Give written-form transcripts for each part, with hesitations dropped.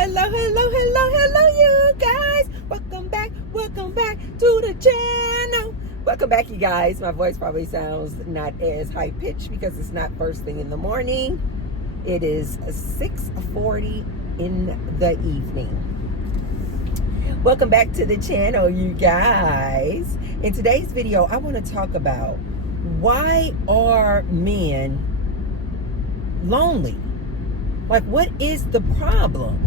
Hello, you guys. Welcome back to the channel. Welcome back, you guys. My voice probably sounds not as high pitched because it's not first thing in the morning. It is 6:40 in the evening. Welcome back to the channel, you guys. In today's video, I want to talk about why are men lonely? Like, what is the problem?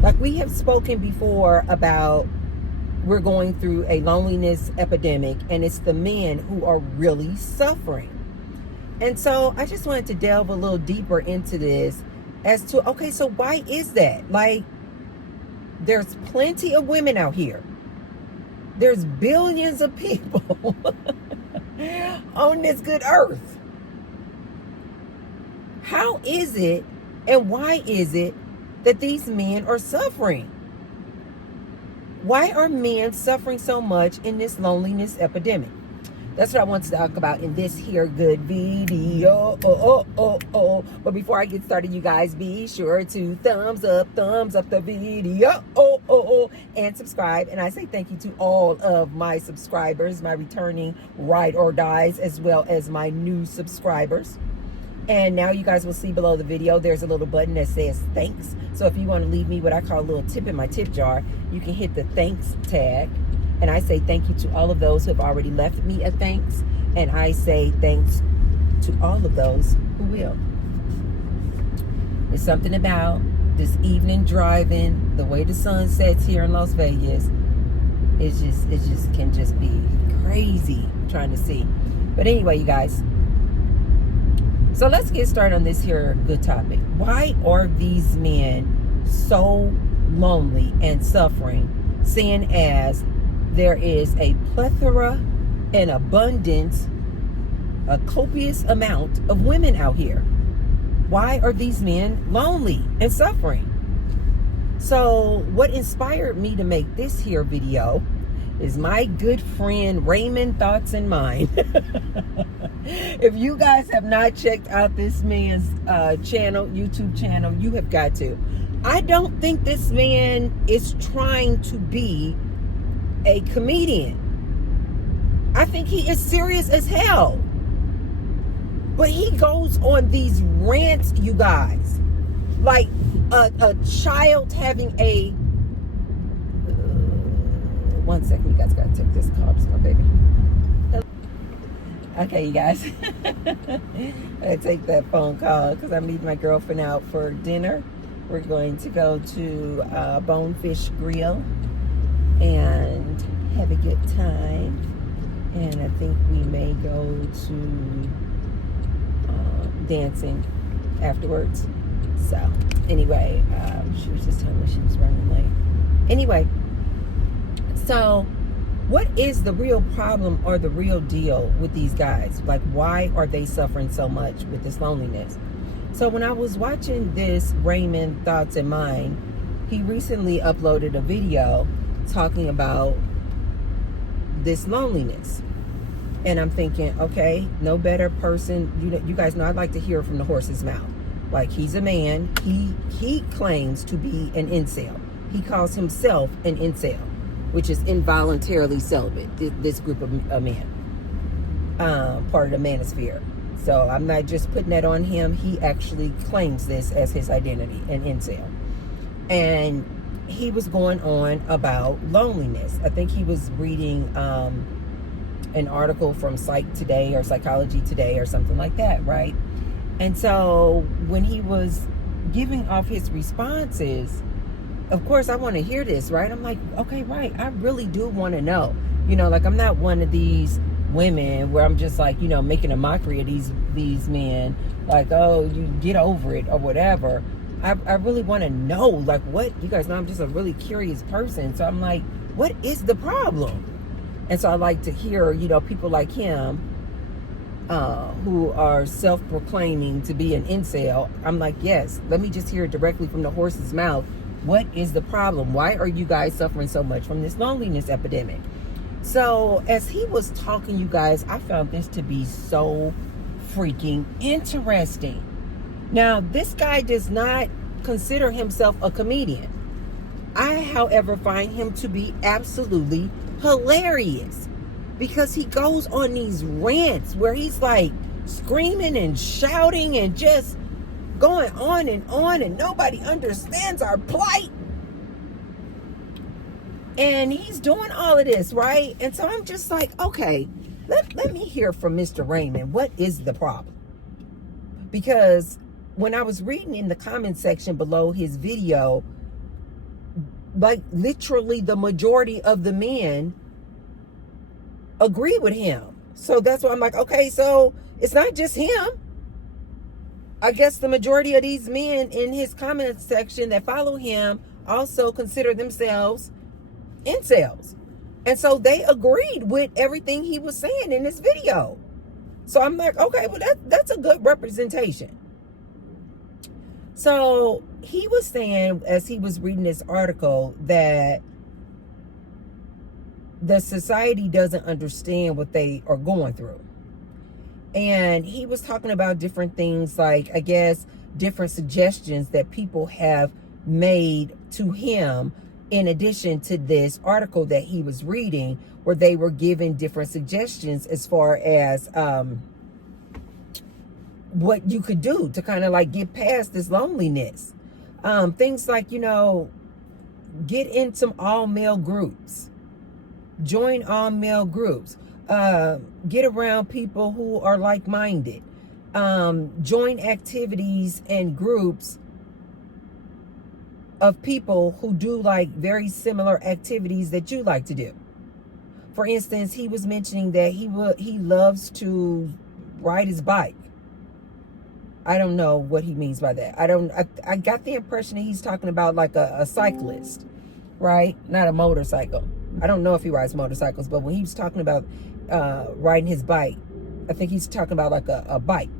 Like, we have spoken before about we're going through a loneliness epidemic, and it's the men who are really suffering. And so I just wanted to delve a little deeper into this as to, okay, so why is that? Like, there's plenty of women out here. There's billions of people on this good earth. How is it and why is it that these men are suffering? Why are men suffering so much in this loneliness epidemic? That's what I want to talk about in this here good video. But before I get started, you guys, be sure to thumbs up the video. And subscribe. And I say thank you to all of my subscribers, my returning ride or dies, as well as my new subscribers. And now you guys will see below the video, there's a little button that says thanks. So if you want to leave me what I call a little tip in my tip jar, you can hit the thanks tag. And I say thank you to all of those who have already left me a thanks. And I say thanks to all of those who will. There's something about this evening driving, the way the sun sets here in Las Vegas. It just can just be crazy trying to see. But anyway, you guys. So let's get started on this here good topic. Why are these men so lonely and suffering, seeing as there is a plethora and abundance, a copious amount of women out here? Why are these men lonely and suffering? So what inspired me to make this here video is my good friend Raymond Thoughts and Mine. If you guys have not checked out this man's YouTube channel, you have got to. I don't think this man is trying to be a comedian. I think he is serious as hell. But he goes on these rants, you guys, like a child having a... one second, you guys gotta take this call. This is my baby. Okay, you guys. I take that phone call because I'm meeting my girlfriend out for dinner. We're going to go to Bonefish Grill and have a good time. And I think we may go to dancing afterwards. So anyway, she was just telling me she was running late. Anyway, so what is the real problem or the real deal with these guys? Like, why are they suffering so much with this loneliness? So when I was watching this Raymond Thoughts and Mine, he recently uploaded a video talking about this loneliness. And I'm thinking, okay, no better person. You guys know I'd like to hear from the horse's mouth. Like, he's a man. He claims to be an incel. He calls himself an incel, which is involuntarily celibate, this group of men, part of the manosphere. So I'm not just putting that on him. He actually claims this as his identity, an incel. And he was going on about loneliness. I think he was reading an article from Psych Today or Psychology Today or something like that, right? And so when he was giving off his responses, of course, I want to hear this, right? I'm like, okay, right. I really do want to know. Like, I'm not one of these women where I'm just like, making a mockery of these men. Like, oh, you get over it or whatever. I really want to know, like, what? You guys know I'm just a really curious person. So I'm like, what is the problem? And so I like to hear, people like him who are self-proclaiming to be an incel. I'm like, yes, let me just hear it directly from the horse's mouth. What is the problem? Why are you guys suffering so much from this loneliness epidemic? So as he was talking, you guys, I found this to be so freaking interesting. Now, this guy does not consider himself a comedian. I, however, find him to be absolutely hilarious because he goes on these rants where he's like screaming and shouting and just going on, and nobody understands our plight. And he's doing all of this, right? And so I'm just like, okay, let me hear from Mr. Raymond. What is the problem? Because when I was reading in the comment section below his video, like literally the majority of the men agree with him. So that's why I'm like, okay, so it's not just him. I guess the majority of these men in his comment section that follow him also consider themselves incels. And so they agreed with everything he was saying in this video. So I'm like, okay, well, that's a good representation. So he was saying, as he was reading this article, that the society doesn't understand what they are going through. And he was talking about different things, like, I guess, different suggestions that people have made to him in addition to this article that he was reading, where they were giving different suggestions as far as what you could do to kind of like get past this loneliness. Things like, you know, get in some all-male groups. Join all-male groups. Get around people who are like-minded. Join activities and groups of people who do like very similar activities that you like to do. For instance, he was mentioning that he loves to ride his bike. I don't know what he means by that. I got the impression that he's talking about like a cyclist, right? Not a motorcycle. I don't know if he rides motorcycles, but when he was talking about riding his bike, I think he's talking about like a bike.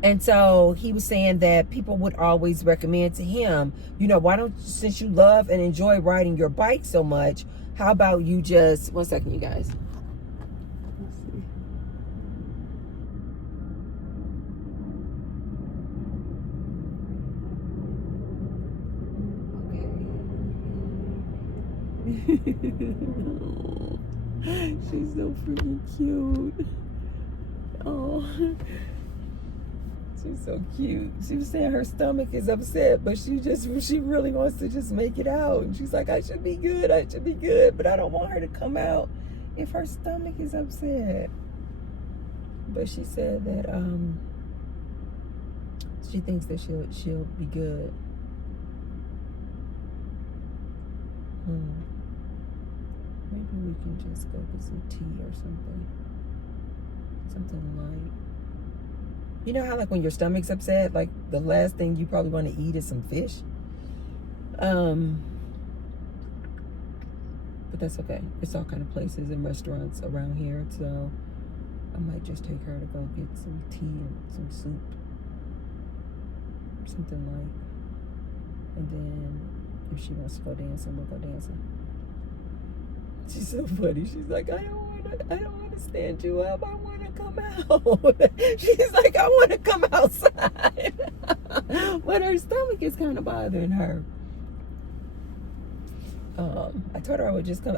And so he was saying that people would always recommend to him, you know, why don't, since you love and enjoy riding your bike so much, how about you just, one second, you guys. Let's see. Okay. She's so freaking cute. Oh. She's so cute. She was saying her stomach is upset, but she really wants to just make it out. And she's like, I should be good, but I don't want her to come out if her stomach is upset. But she said that she thinks that she'll be good. Maybe we can just go get some tea or something light. You know how like when your stomach's upset, like the last thing you probably want to eat is some fish? But that's okay. It's all kind of places and restaurants around here, so I might just take her to go get some tea and some soup. Something light. And then if she wants to go dancing, we'll go dancing. She's so funny. She's like, I don't want to stand you up. I want to come out. She's like, I want to come outside. But her stomach is kind of bothering her. I told her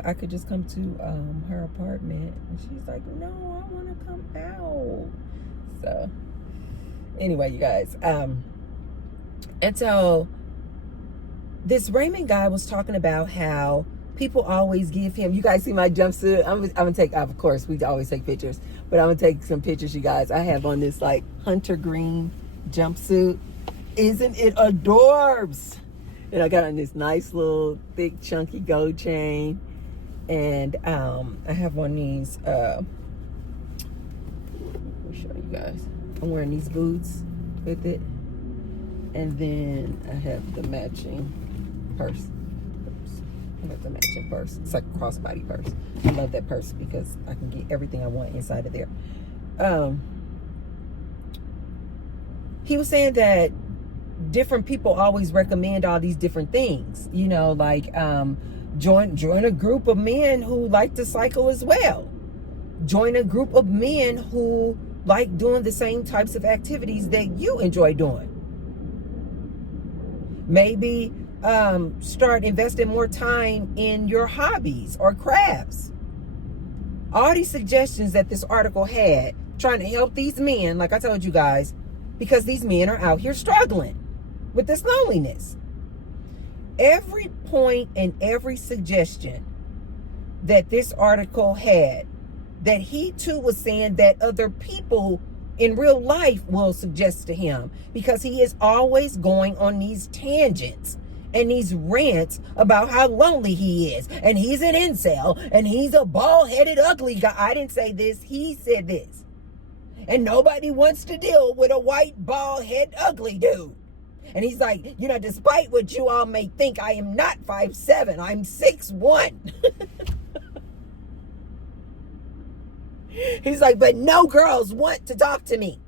I could just come to her apartment. And she's like, no, I want to come out. So anyway, you guys. And so this Raymond guy was talking about how people always give him, you guys see my jumpsuit? I'm gonna take, of course, we always take pictures, but I'm gonna take some pictures, you guys. I have on this like hunter green jumpsuit. Isn't it adorbs? And I got on this nice little thick chunky gold chain. And I have on these, let me show you guys. I'm wearing these boots with it. And then I have the matching purse. I got the matching purse. It's like a crossbody purse. I love that purse because I can get everything I want inside of there. He was saying that different people always recommend all these different things. You know, like join a group of men who like to cycle as well. Join a group of men who like doing the same types of activities that you enjoy doing. Maybe start investing more time in your hobbies or crafts. All these suggestions that this article had, trying to help these men, like I told you guys, because these men are out here struggling with this loneliness. Every point and every suggestion that this article had, that he too was saying that other people in real life will suggest to him, because he is always going on these tangents and these rants about how lonely he is, and he's an incel, and he's a bald-headed ugly guy. I didn't say this, he said this. And nobody wants to deal with a white bald-headed ugly dude. And he's like, you know, despite what you all may think, I am not 5'7", I'm 6'1". He's like, but no girls want to talk to me.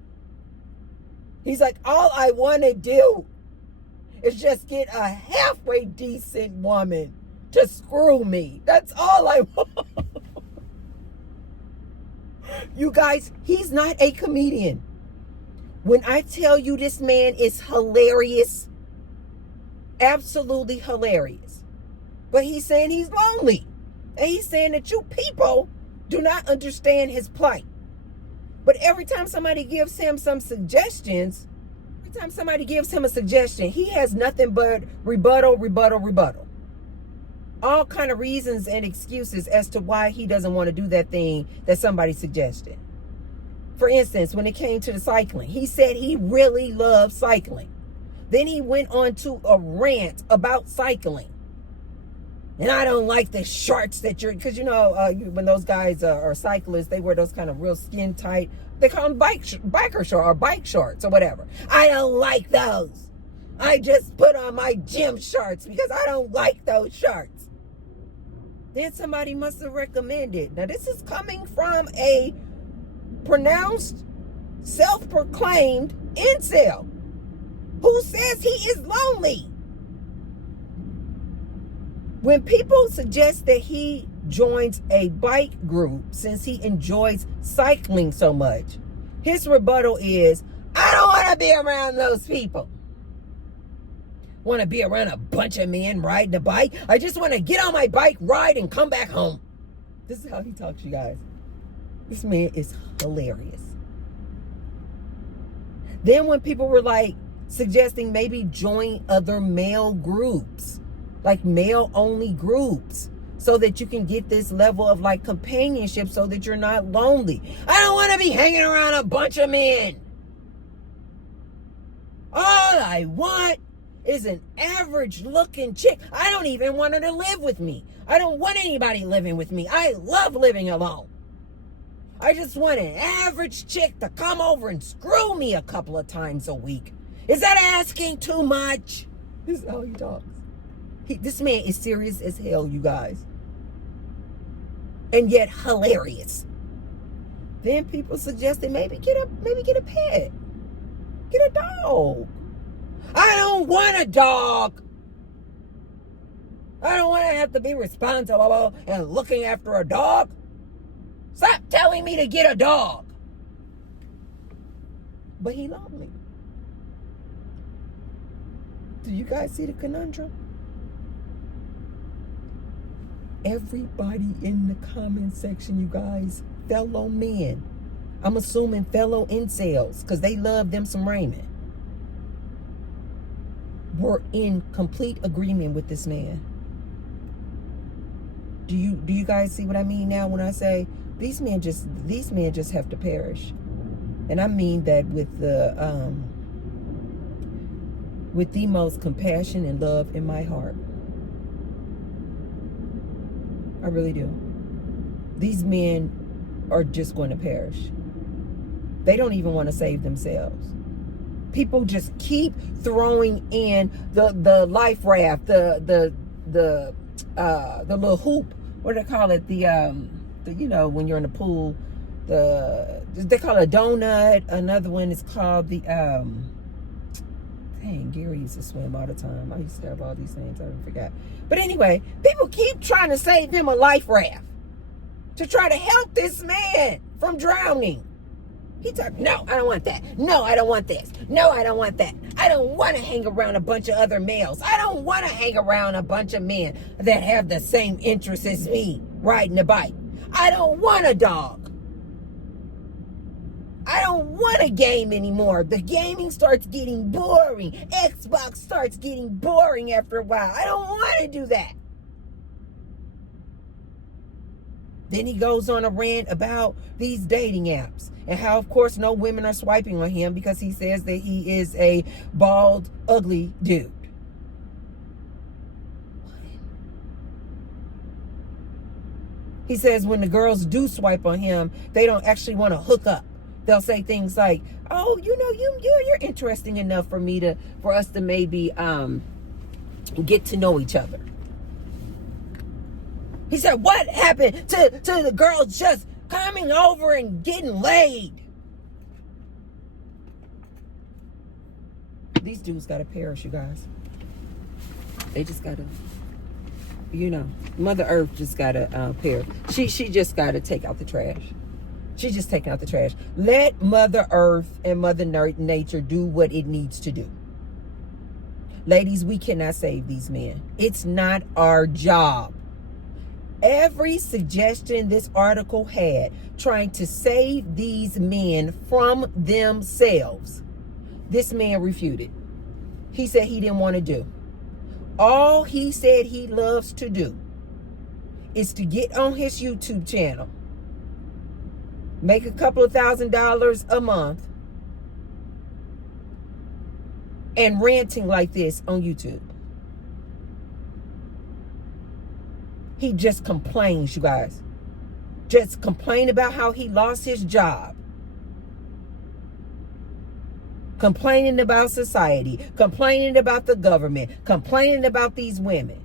He's like, all I want to do is just get a halfway decent woman to screw me. That's all I want. You guys, he's not a comedian. When I tell you this man is hilarious, absolutely hilarious. But he's saying he's lonely. And he's saying that you people do not understand his plight. But every time somebody gives him some suggestions, every time somebody gives him a suggestion, he has nothing but rebuttal. All kind of reasons and excuses as to why he doesn't want to do that thing that somebody suggested. For instance, when it came to the cycling, he said he really loved cycling. Then he went on to a rant about cycling. And I don't like the shorts that you're, because you know, when those guys are cyclists, they wear those kind of real skin tight, they call them biker shorts or bike shorts or whatever. I don't like those. I just put on my gym shorts because I don't like those shorts. Then somebody must have recommended. Now this is coming from a pronounced, self-proclaimed incel who says he is lonely. When people suggest that he joins a bike group since he enjoys cycling so much, his rebuttal is, I don't want to be around those people. Want to be around a bunch of men riding a bike? I just want to get on my bike, ride, and come back home. This is how he talks, you guys. This man is hilarious. Then when people were like suggesting maybe join other male groups, like male-only groups, so that you can get this level of like companionship so that you're not lonely. I don't want to be hanging around a bunch of men. All I want is an average-looking chick. I don't even want her to live with me. I don't want anybody living with me. I love living alone. I just want an average chick to come over and screw me a couple of times a week. Is that asking too much? This is how he talks. This man is serious as hell, you guys. And yet hilarious. Then people suggested maybe get a pet. Get a dog. I don't want a dog. I don't want to have to be responsible and looking after a dog. Stop telling me to get a dog. But he lonely. Do you guys see the conundrum? Everybody in the comment section, you guys, fellow men, I'm assuming fellow incels, because they love them some Raymond, were in complete agreement with this man. Do you guys see what I mean now when I say these men just have to perish? And I mean that with the most compassion and love in my heart. I really do. These men are just going to perish. They don't even want to save themselves. People just keep throwing in the life raft, the little hoop. What do they call it? The you know, when you're in the pool, they call it a donut. Another one is called the dang, Gary used to swim all the time. I used to have all these things. I forgot. But anyway, people keep trying to save him a life raft to try to help this man from drowning. He talk, no, I don't want that. No, I don't want this. No, I don't want that. I don't want to hang around a bunch of other males. I don't want to hang around a bunch of men that have the same interests as me, riding a bike. I don't want a dog. I don't want to game anymore. The gaming starts getting boring. Xbox starts getting boring after a while. I don't want to do that. Then he goes on a rant about these dating apps and how, of course, no women are swiping on him because he says that he is a bald, ugly dude. He says when the girls do swipe on him, they don't actually want to hook up. They'll say things like, "Oh, you know, you're interesting enough for us to maybe get to know each other." He said, "What happened to the girls just coming over and getting laid?" These dudes gotta perish, you guys. They just gotta, Mother Earth just gotta perish. She just gotta take out the trash. She's just taking out the trash. Let Mother Earth and Mother Nature do what it needs to do. Ladies, we cannot save these men. It's not our job. Every suggestion this article had trying to save these men from themselves, this man refuted. He said he didn't want to do. All he said he loves to do is to get on his YouTube channel, make a couple of $1,000s a month, and ranting like this on YouTube. He just complains, you guys. Just complain about how he lost his job. Complaining about society. Complaining about the government. Complaining about these women.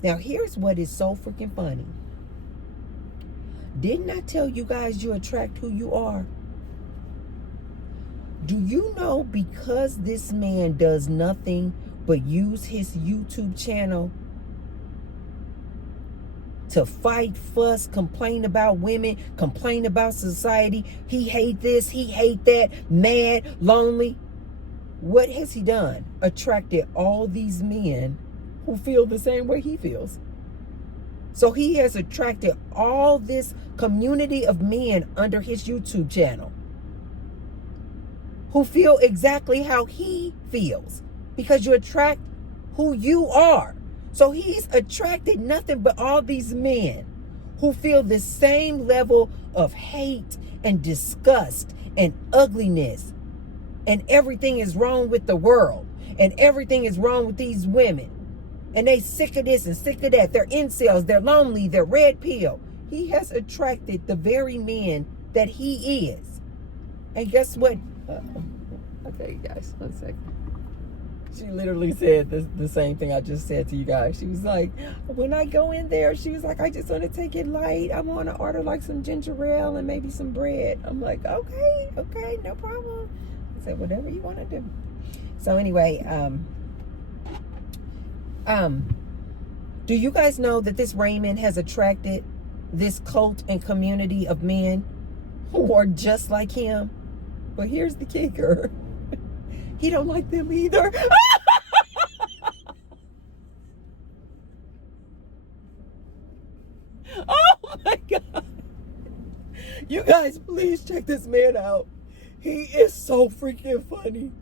Now, here's what is so freaking funny. Didn't I tell you guys you attract who you are? Do you know because this man does nothing but use his YouTube channel to fight, fuss, complain about women, complain about society. He hate this, he hate that, mad, lonely. What has he done? Attracted all these men who feel the same way he feels. So he has attracted all this community of men under his YouTube channel who feel exactly how he feels, because you attract who you are. So he's attracted nothing but all these men who feel the same level of hate and disgust and ugliness, and everything is wrong with the world, and everything is wrong with these women, and they sick of this and sick of that. They're incels, they're lonely, they're red pill. He has attracted the very men that he is. And guess what? I'll tell you guys, 1 second. She literally said the same thing I just said to you guys. She was like, when I go in there, she was like, I just want to take it light. I want to order like some ginger ale and maybe some bread. I'm like, okay, no problem. I said, whatever you want to do. So anyway, do you guys know that this Raymond has attracted this cult and community of men who are just like him? But here's the kicker. He don't like them either. Oh my God. You guys, please check this man out. He is so freaking funny.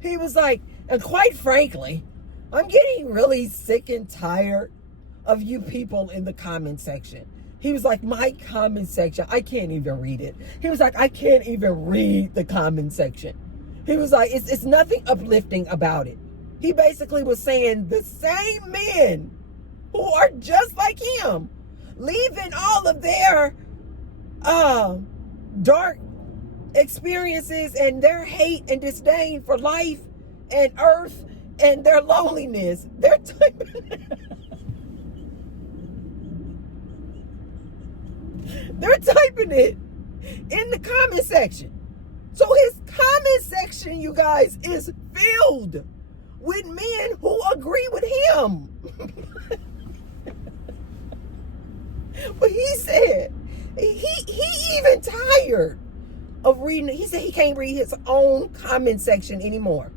He was like, and quite frankly, I'm getting really sick and tired of you people in the comment section. He was like, my comment section, I can't even read it. He was like, I can't even read the comment section. He was like, it's nothing uplifting about it. He basically was saying the same men who are just like him, leaving all of their dark experiences and their hate and disdain for life and earth and their loneliness. They're typing it in the comment section. So his comment section, you guys, is filled with men who agree with him. But he said he even tired of reading. He said he can't read his own comment section anymore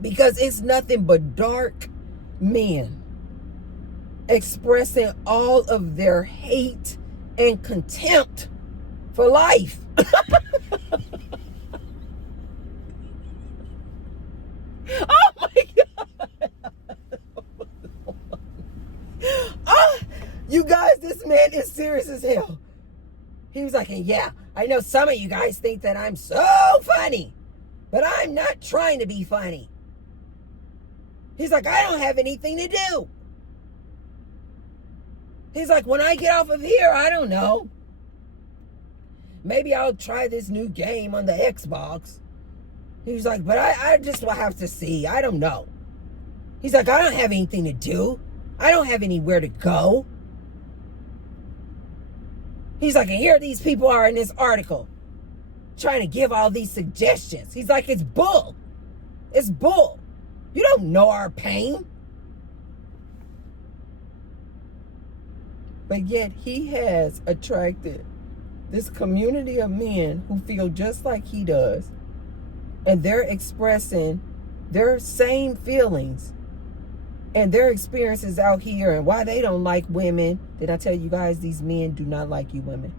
because it's nothing but dark men expressing all of their hate and contempt for life. Oh my God. Oh, you guys, this man is serious as hell. He was like, yeah, I know some of you guys think that I'm so funny, but I'm not trying to be funny. He's like, I don't have anything to do. He's like, when I get off of here, I don't know. Maybe I'll try this new game on the Xbox. He's like, but I just will have to see. I don't know. He's like, I don't have anything to do. I don't have anywhere to go. He's like, and here these people are in this article trying to give all these suggestions. He's like, it's bull. It's bull. You don't know our pain. But yet he has attracted this community of men who feel just like he does. And they're expressing their same feelings and their experiences out here and why they don't like women. Did I tell you guys these men do not like you women?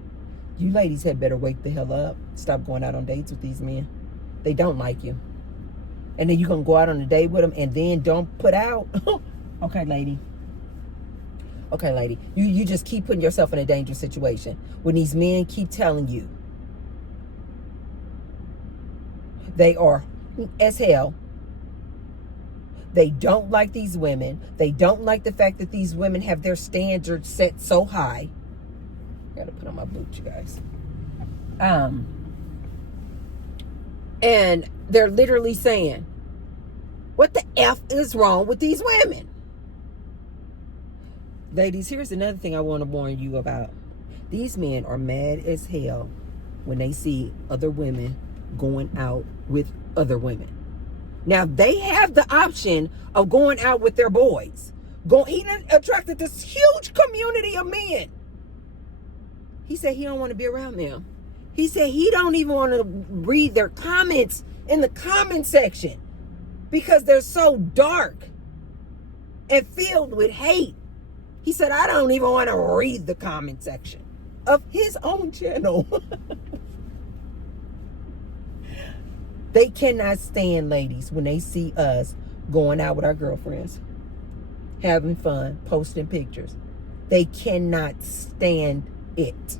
You ladies had better wake the hell up. Stop going out on dates with these men. They don't like you. And then you're going to go out on a date with them and then don't put out. Okay, lady. Okay, lady. You just keep putting yourself in a dangerous situation when these men keep telling you they are as hell. They don't like these women. They don't like the fact that these women have their standards set so high. Gotta put on my boots, you guys. And they're literally saying, what the F is wrong with these women? Ladies, here's another thing I want to warn you about. These men are mad as hell when they see other women going out with other women. Now, they have the option of going out with their boys. He attracted this huge community of men. He said he don't want to be around them. He said he don't even want to read their comments in the comment section because they're so dark and filled with hate. He said, I don't even want to read the comment section of his own channel. They cannot stand, ladies, when they see us going out with our girlfriends, having fun, posting pictures. They cannot stand it.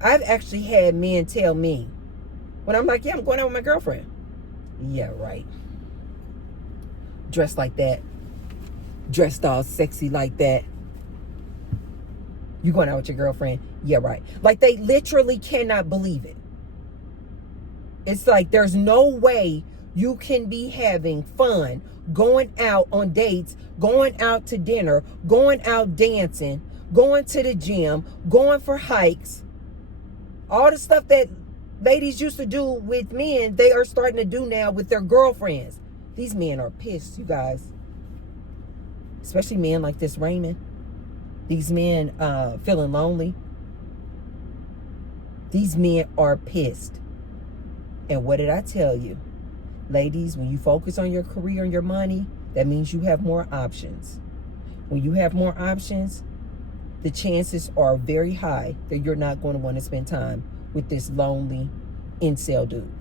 I've actually had men tell me, when I'm like, yeah, I'm going out with my girlfriend. Yeah, right. Dressed like that. Dressed all sexy like that. You going out with your girlfriend? Yeah, right. Like, they literally cannot believe it. It's like there's no way you can be having fun, going out on dates, going out to dinner, going out dancing, going to the gym, going for hikes. All the stuff that ladies used to do with men, they are starting to do now with their girlfriends. These men are pissed, you guys. Especially men like this Raymond. These men feeling lonely. These men are pissed. And what did I tell you? Ladies, when you focus on your career and your money, that means you have more options. When you have more options, the chances are very high that you're not going to want to spend time with this lonely incel dude.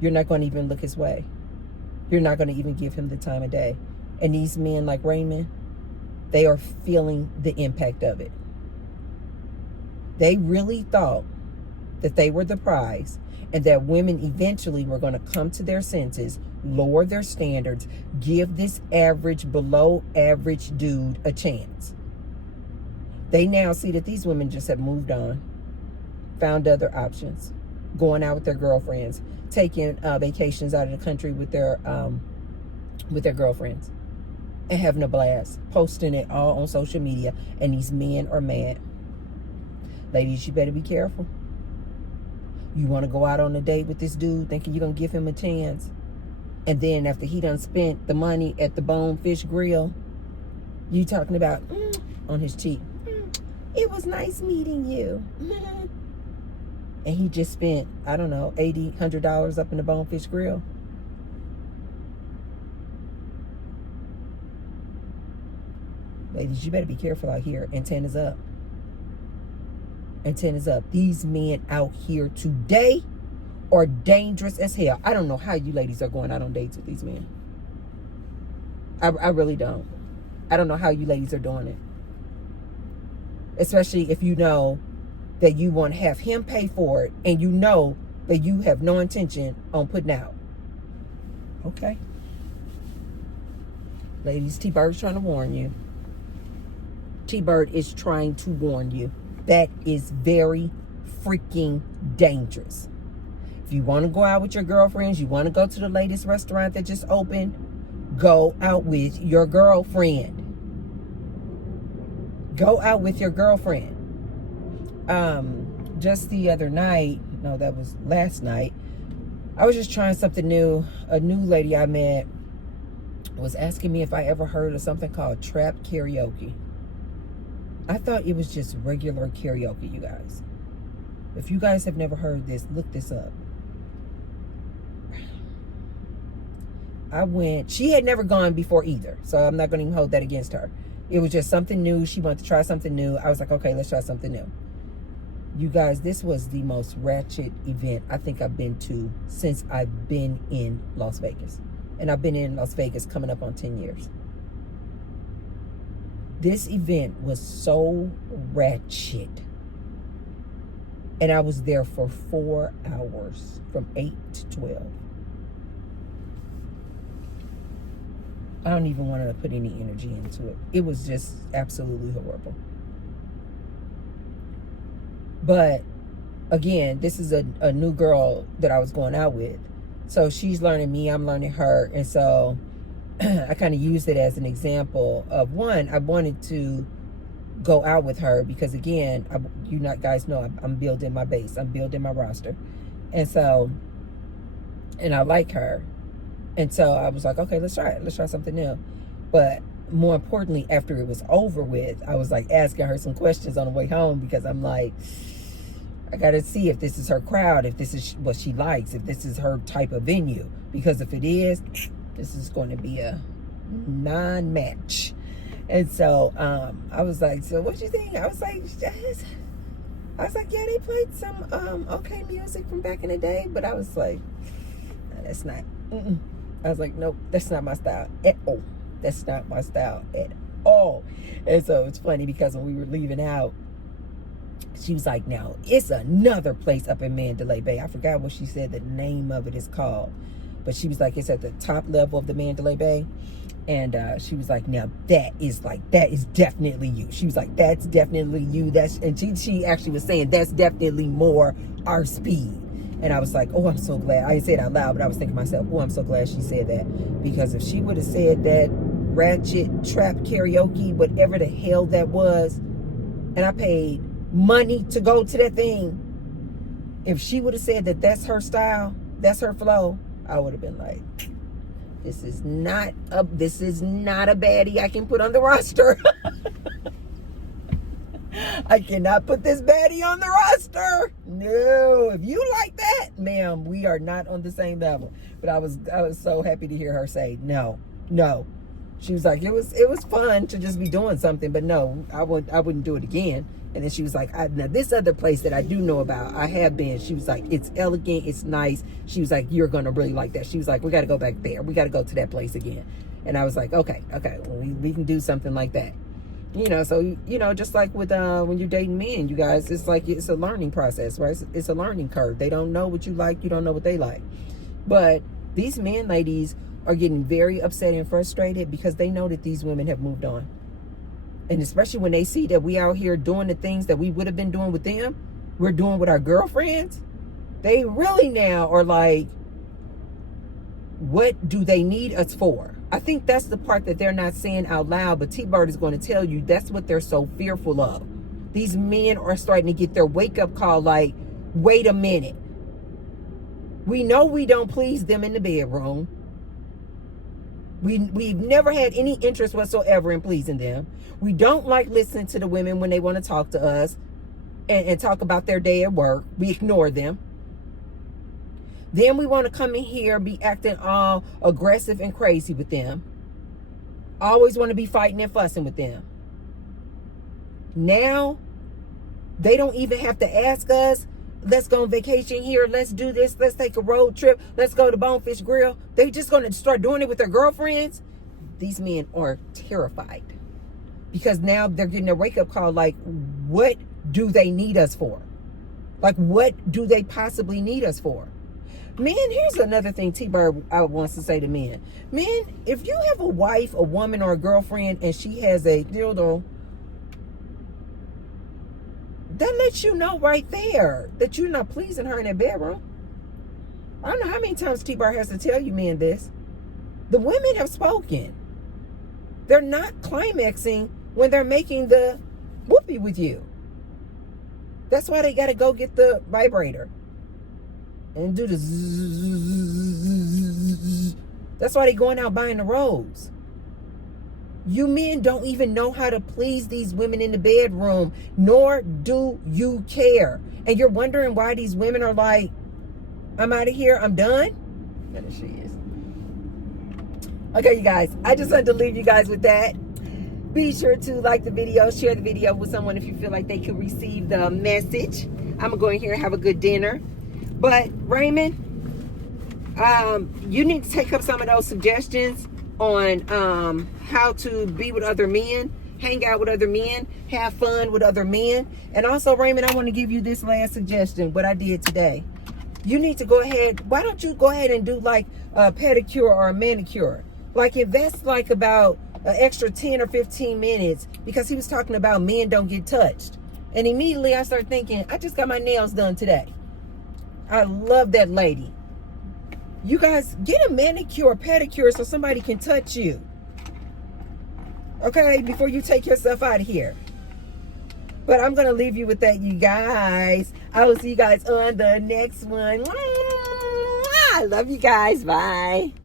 You're not going to even look his way. You're not going to even give him the time of day. And these men like Raymond, they are feeling the impact of it. They really thought that they were the prize and that women eventually were going to come to their senses, lower their standards, give this average, below average dude a chance. They now see that these women just have moved on, found other options, going out with their girlfriends, taking vacations out of the country with their girlfriends, and having a blast, posting it all on social media, and these men are mad. Ladies, you better be careful. You want to go out on a date with this dude thinking you're going to give him a chance, and then after he done spent the money at the Bonefish Grill, you talking about on his cheek, it was nice meeting you. and he just spent, I don't know, $100 up in the Bonefish Grill. Ladies, you better be careful out here. Antennas up. Antennas up. These men out here today are dangerous as hell. I don't know how you ladies are going out on dates with these men. I really don't. I don't know how you ladies are doing it. Especially if you know that you want to have him pay for it and you know that you have no intention on putting out. Okay. Ladies, T-Bird's trying to warn you. T-Bird is trying to warn you. That is very freaking dangerous. If you want to go out with your girlfriends, you want to go to the latest restaurant that just opened, go out with your girlfriend. Go out with your girlfriend. Just the other night, no, that was last night, I was just trying something new. A new lady I met was asking me if I ever heard of something called trap karaoke. I thought it was just regular karaoke, you guys. If you guys have never heard this, look this up. She had never gone before either, so I'm not going to even hold that against her. It was just something new. She wanted to try something new. I was like, okay, let's try something new. You guys, this was the most ratchet event I think I've been to since I've been in Las Vegas. And I've been in Las Vegas coming up on 10 years. This event was so ratchet. And I was there for 4 hours, from 8 to 12. I don't even want to put any energy into it. It was just absolutely horrible. But again, this is a new girl that I was going out with. So she's learning me, I'm learning her. And so I kind of used it as an example of, one, I wanted to go out with her because, again, you guys know I'm building my base. I'm building my roster. And so, and I like her. And so I was like, okay, let's try it. Let's try something new. But more importantly, after it was over with, I was like asking her some questions on the way home because I'm like, I got to see if this is her crowd, if this is what she likes, if this is her type of venue. Because if it is, this is going to be a non-match. And so I was like, so what you think? I was like, yeah, they played some okay music from back in the day. But I was like, no, that's not. I was like, nope, that's not my style at all. That's not my style at all. And so it's funny because when we were leaving out, she was like, now, it's another place up in Mandalay Bay. I forgot what she said the name of it is called. But she was like, it's at the top level of the Mandalay Bay. And she was like, now, that is definitely you. She was like, that's definitely you. And she actually was saying, that's definitely more our speed. And I was like, oh, I'm so glad. I didn't say it out loud, but I was thinking to myself, oh, I'm so glad she said that. Because if she would have said that ratchet trap karaoke, whatever the hell that was, and I paid money to go to that thing, if she would have said that that's her style, that's her flow, I would have been like, this is not a baddie I can put on the roster. I cannot put this baddie on the roster. No, if you like that, ma'am, we are not on the same level. But I was so happy to hear her say no. She was like, it was fun to just be doing something, but no, I wouldn't do it again. And then she was like, now this other place that I do know about, I have been. She was like, it's elegant, it's nice. She was like, you're gonna really like that. She was like, we got to go back there. We got to go to that place again. And I was like, okay, well, we can do something like that. You know, so, you know, just like with when you're dating men, you guys, it's like it's a learning process, right? It's a learning curve. They don't know what you like. You don't know what they like. But these men, ladies, are getting very upset and frustrated because they know that these women have moved on. And especially when they see that we out here doing the things that we would have been doing with them, we're doing with our girlfriends. They really now are like, what do they need us for? I think that's the part that they're not saying out loud, but T-Bird is going to tell you that's what they're so fearful of. These men are starting to get their wake-up call like, wait a minute. We know we don't please them in the bedroom. We've never had any interest whatsoever in pleasing them. We don't like listening to the women when they want to talk to us. and talk about their day at work. We ignore them. Then we want to come in here, be acting all aggressive and crazy with them. Always want to be fighting and fussing with them. Now, they don't even have to ask us, let's go on vacation here, let's do this, let's take a road trip, let's go to Bonefish Grill. They're just going to start doing it with their girlfriends. These men are terrified because now they're getting a wake-up call like, what do they need us for? Like, what do they possibly need us for? Men, here's another thing T-Bird wants to say to men. Men, if you have a wife, a woman, or a girlfriend, and she has a dildo, that lets you know right there that you're not pleasing her in that bedroom. I don't know how many times T-Bird has to tell you men this. The women have spoken. They're not climaxing when they're making the whoopee with you. That's why they got to go get the vibrator and do the zzz. That's why they're going out buying the rose. You men don't even know how to please these women in the bedroom, nor do you care. And you're wondering why these women are like, I'm out of here, I'm done. There she is. Okay, you guys, I just wanted to leave you guys with that. Be sure to like the video, share the video with someone if you feel like they could receive the message. I'm going to go in here and have a good dinner. But, Raymond, you need to take up some of those suggestions on how to be with other men, hang out with other men, have fun with other men. And also, Raymond, I want to give you this last suggestion, what I did today. You need to go ahead, why don't you go ahead and do like a pedicure or a manicure? Like if that's like about an extra 10 or 15 minutes, because he was talking about men don't get touched. And immediately I started thinking, I just got my nails done today. I love that lady. You guys, get a manicure or pedicure so somebody can touch you. Okay, before you take yourself out of here. But I'm going to leave you with that, you guys. I will see you guys on the next one. I love you guys. Bye.